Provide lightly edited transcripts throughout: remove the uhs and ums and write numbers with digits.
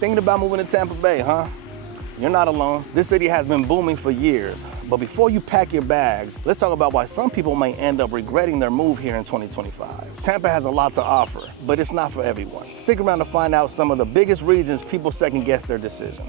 Thinking about moving to Tampa Bay, huh? You're not alone. This city has been booming for years. But before you pack your bags, let's talk about why some people may end up regretting their move here in 2025. Tampa has a lot to offer, but it's not for everyone. Stick around to find out some of the biggest reasons people second guess their decision.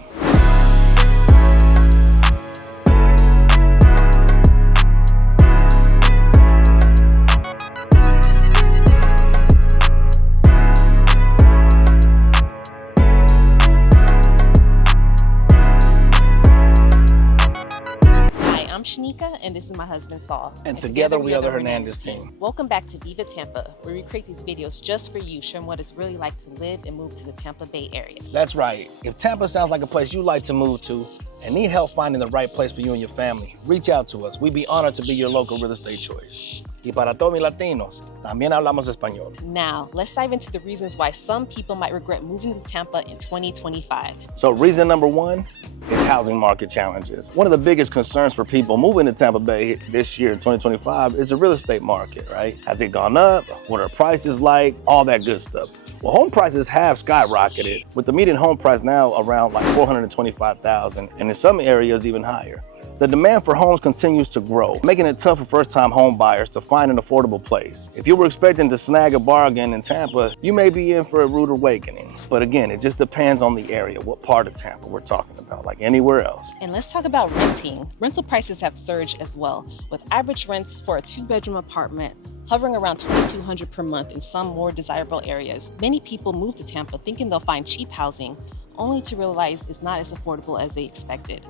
I'm Shanika, and this is my husband, Saul. And together we are the Hernandez team. Welcome back to Viva Tampa, where we create these videos just for you, showing what it's really like to live and move to the Tampa Bay area. That's right. If Tampa sounds like a place you like to move to and need help finding the right place for you and your family, reach out to us. We'd be honored to be your local real estate choice. Y para todos mis latinos, también hablamos español. Now, let's dive into the reasons why some people might regret moving to Tampa in 2025. So reason number one is housing market challenges. One of the biggest concerns for people moving to Tampa Bay this year in 2025 is the real estate market, right? Has it gone up? What are prices like? All that good stuff. Well, home prices have skyrocketed, with the median home price now around like $425,000, and in some areas even higher. The demand for homes continues to grow, making it tough for first-time home buyers to find an affordable place. If you were expecting to snag a bargain in Tampa, you may be in for a rude awakening. But again, it just depends on the area, what part of Tampa we're talking about, like anywhere else. And let's talk about renting. Rental prices have surged as well, with average rents for a 2-bedroom apartment hovering around $2,200 per month in some more desirable areas. Many people move to Tampa thinking they'll find cheap housing, only to realize it's not as affordable as they expected.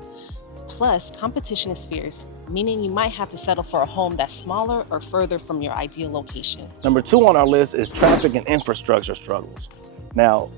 Plus, competition is fierce, meaning you might have to settle for a home that's smaller or further from your ideal location. Number two on our list is traffic and infrastructure struggles. Now,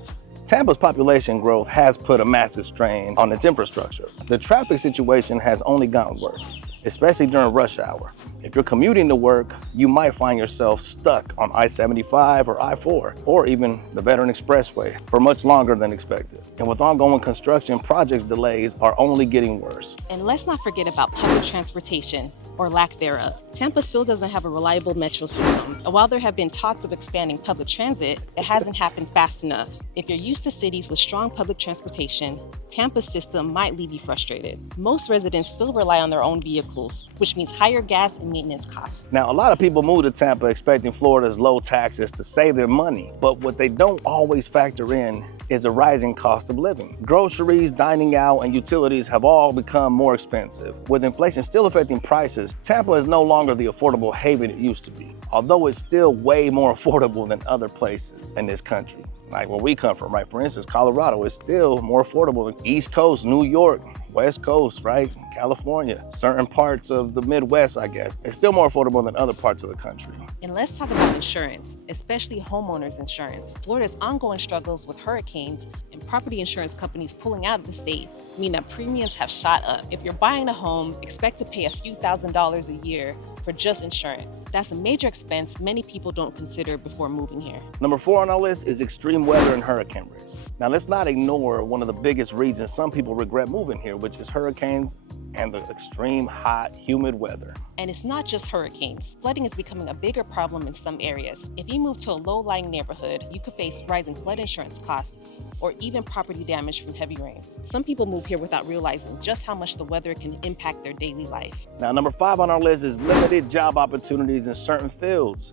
Tampa's population growth has put a massive strain on its infrastructure. The traffic situation has only gotten worse, especially during rush hour. If you're commuting to work, you might find yourself stuck on I-75 or I-4, or even the Veteran Expressway for much longer than expected. And with ongoing construction, projects delays are only getting worse. And let's not forget about public transportation, or lack thereof. Tampa still doesn't have a reliable metro system. And while there have been talks of expanding public transit, it hasn't happened fast enough. If you're used to cities with strong public transportation, Tampa's system might leave you frustrated. Most residents still rely on their own vehicles, which means higher gas and maintenance costs. Now, a lot of people move to Tampa expecting Florida's low taxes to save their money, but what they don't always factor in is a rising cost of living. Groceries, dining out, and utilities have all become more expensive. With inflation still affecting prices, Tampa is no longer the affordable haven it used to be, although it's still way more affordable than other places in this country. Like where we come from, right? For instance, Colorado is still more affordable than East Coast, New York, West Coast, right? California, certain parts of the Midwest, I guess. It's still more affordable than other parts of the country. And let's talk about insurance, especially homeowners insurance. Florida's ongoing struggles with hurricanes and property insurance companies pulling out of the state mean that premiums have shot up. If you're buying a home, expect to pay a few $1,000s a year for just insurance. That's a major expense many people don't consider before moving here. Number four on our list is extreme weather and hurricane risks. Now let's not ignore one of the biggest reasons some people regret moving here, which is hurricanes and the extreme hot, humid weather. And it's not just hurricanes. Flooding is becoming a bigger problem in some areas. If you move to a low-lying neighborhood, you could face rising flood insurance costs or even property damage from heavy rains. Some people move here without realizing just how much the weather can impact their daily life. Now, number five on our list is limited job opportunities in certain fields.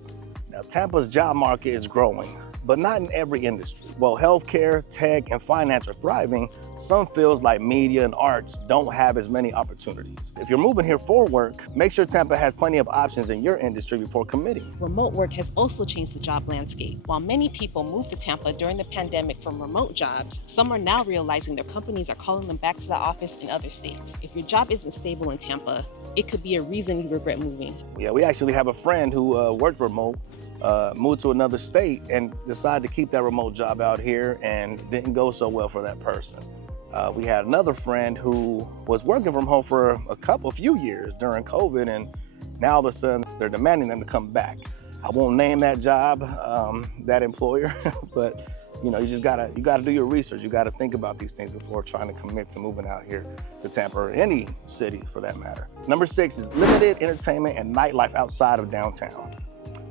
Now, Tampa's job market is growing, but not in every industry. While healthcare, tech, and finance are thriving, some fields like media and arts don't have as many opportunities. If you're moving here for work, make sure Tampa has plenty of options in your industry before committing. Remote work has also changed the job landscape. While many people moved to Tampa during the pandemic from remote jobs, some are now realizing their companies are calling them back to the office in other states. If your job isn't stable in Tampa, it could be a reason you regret moving. Yeah, we actually have a friend who worked remote, moved to another state and decided to keep that remote job out here, and didn't go so well for that person. We had another friend who was working from home for a few years during COVID, and now all of a sudden they're demanding them to come back. I won't name that job, that employer, but you know, you gotta do your research. You gotta think about these things before trying to commit to moving out here to Tampa, or any city for that matter. Number six is limited entertainment and nightlife outside of downtown.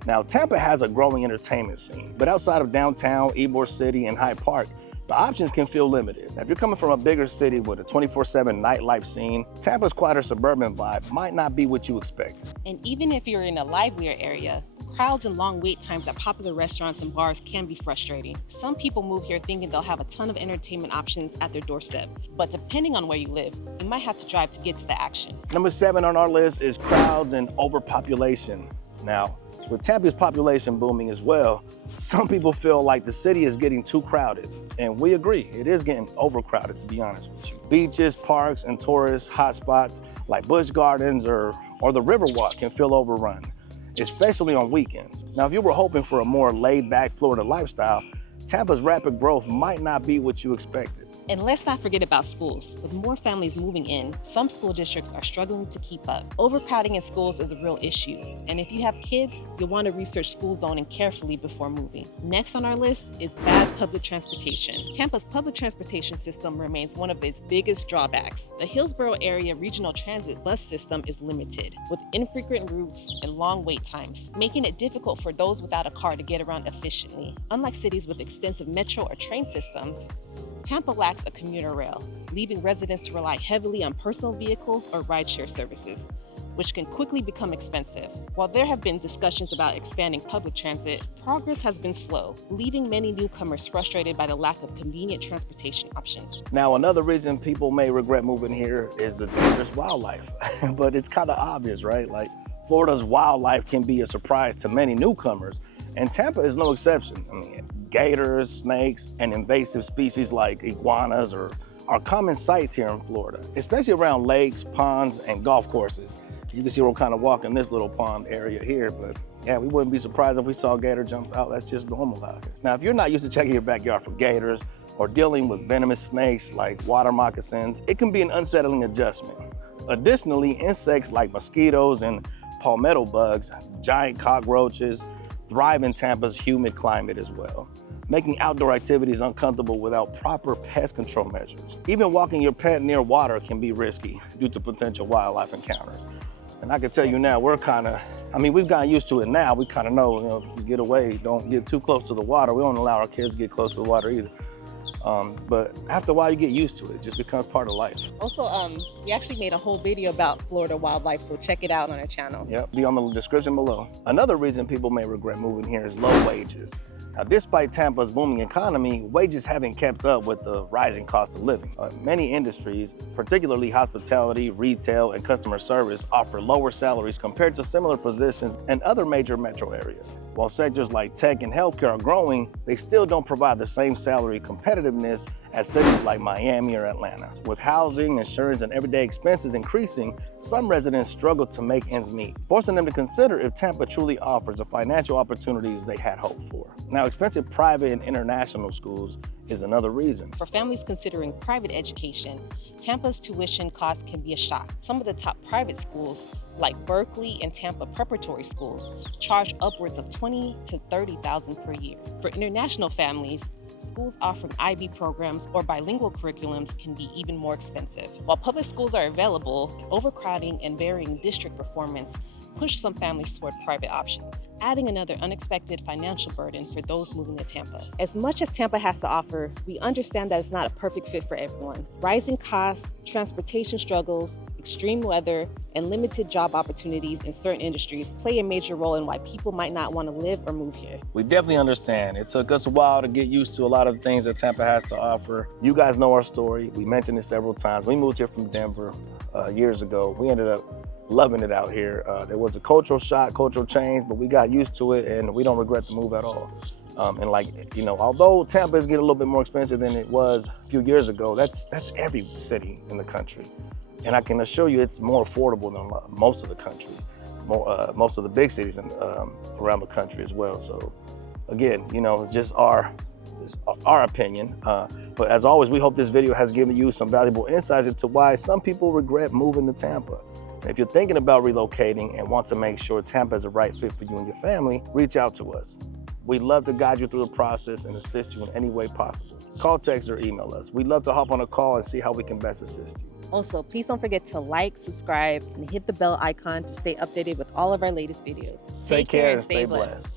Now, Tampa has a growing entertainment scene, but outside of downtown, Ybor City, and Hyde Park, the options can feel limited. Now, if you're coming from a bigger city with a 24/7 nightlife scene, Tampa's quieter suburban vibe might not be what you expect. And even if you're in a livelier area, crowds and long wait times at popular restaurants and bars can be frustrating. Some people move here thinking they'll have a ton of entertainment options at their doorstep, but depending on where you live, you might have to drive to get to the action. Number 7 on our list is crowds and overpopulation. Now, with Tampa's population booming as well, some people feel like the city is getting too crowded. And we agree, it is getting overcrowded, to be honest with you. Beaches, parks, and tourist hotspots like Busch Gardens or the Riverwalk can feel overrun, especially on weekends. Now, if you were hoping for a more laid-back Florida lifestyle, Tampa's rapid growth might not be what you expected. And let's not forget about schools. With more families moving in, some school districts are struggling to keep up. Overcrowding in schools is a real issue. And if you have kids, you'll want to research school zoning carefully before moving. Next on our list is bad public transportation. Tampa's public transportation system remains one of its biggest drawbacks. The Hillsborough area regional transit bus system is limited, with infrequent routes and long wait times, making it difficult for those without a car to get around efficiently. Unlike cities with extensive metro or train systems, Tampa lacks a commuter rail, leaving residents to rely heavily on personal vehicles or rideshare services, which can quickly become expensive. While there have been discussions about expanding public transit, progress has been slow, leaving many newcomers frustrated by the lack of convenient transportation options. Now, another reason people may regret moving here is the dangerous wildlife. But it's kind of obvious, right? Like, Florida's wildlife can be a surprise to many newcomers, and Tampa is no exception. I mean, gators, snakes, and invasive species like iguanas are common sights here in Florida, especially around lakes, ponds, and golf courses. You can see we're kind of walking this little pond area here, but yeah, we wouldn't be surprised if we saw a gator jump out. That's just normal out here. Now, if you're not used to checking your backyard for gators or dealing with venomous snakes like water moccasins, it can be an unsettling adjustment. Additionally, insects like mosquitoes and palmetto bugs, giant cockroaches, thrive in Tampa's humid climate as well, making outdoor activities uncomfortable without proper pest control measures. Even walking your pet near water can be risky due to potential wildlife encounters. And I can tell you now, we've gotten used to it now. We kind of know, get away, don't get too close to the water. We don't allow our kids to get close to the water either. But after a while, you get used to it. It just becomes part of life. Also, we actually made a whole video about Florida wildlife, so check it out on our channel. Yep, be on the description below. Another reason people may regret moving here is low wages. Now, despite Tampa's booming economy, wages haven't kept up with the rising cost of living. Many industries, particularly hospitality, retail, and customer service, offer lower salaries compared to similar positions in other major metro areas. While sectors like tech and healthcare are growing, they still don't provide the same salary competitiveness as cities like Miami or Atlanta. With housing, insurance, and everyday expenses increasing, some residents struggle to make ends meet, forcing them to consider if Tampa truly offers the financial opportunities they had hoped for. Now, expensive private and international schools is another reason. For families considering private education, Tampa's tuition costs can be a shock. Some of the top private schools, like Berkeley and Tampa Preparatory Schools, charge upwards of $20,000 to $30,000 per year. For international families, schools offering IB programs or bilingual curriculums can be even more expensive. While public schools are available, overcrowding and varying district performance push some families toward private options, adding another unexpected financial burden for those moving to Tampa. As much as Tampa has to offer, we understand that it's not a perfect fit for everyone. Rising costs, transportation struggles, extreme weather, and limited job opportunities in certain industries play a major role in why people might not want to live or move here. We definitely understand. It took us a while to get used to a lot of the things that Tampa has to offer. You guys know our story. We mentioned it several times. We moved here from Denver years ago. We ended up loving it out here. There was a cultural shock, cultural change, but we got used to it and we don't regret the move at all. Although Tampa is getting a little bit more expensive than it was a few years ago, that's every city in the country. And I can assure you it's more affordable than most of the country, most of the big cities around the country as well. So again, it's just our opinion. But as always, we hope this video has given you some valuable insights into why some people regret moving to Tampa. And if you're thinking about relocating and want to make sure Tampa is the right fit for you and your family, reach out to us. We'd love to guide you through the process and assist you in any way possible. Call, text, or email us. We'd love to hop on a call and see how we can best assist you. Also, please don't forget to like, subscribe, and hit the bell icon to stay updated with all of our latest videos. Take care and stay blessed.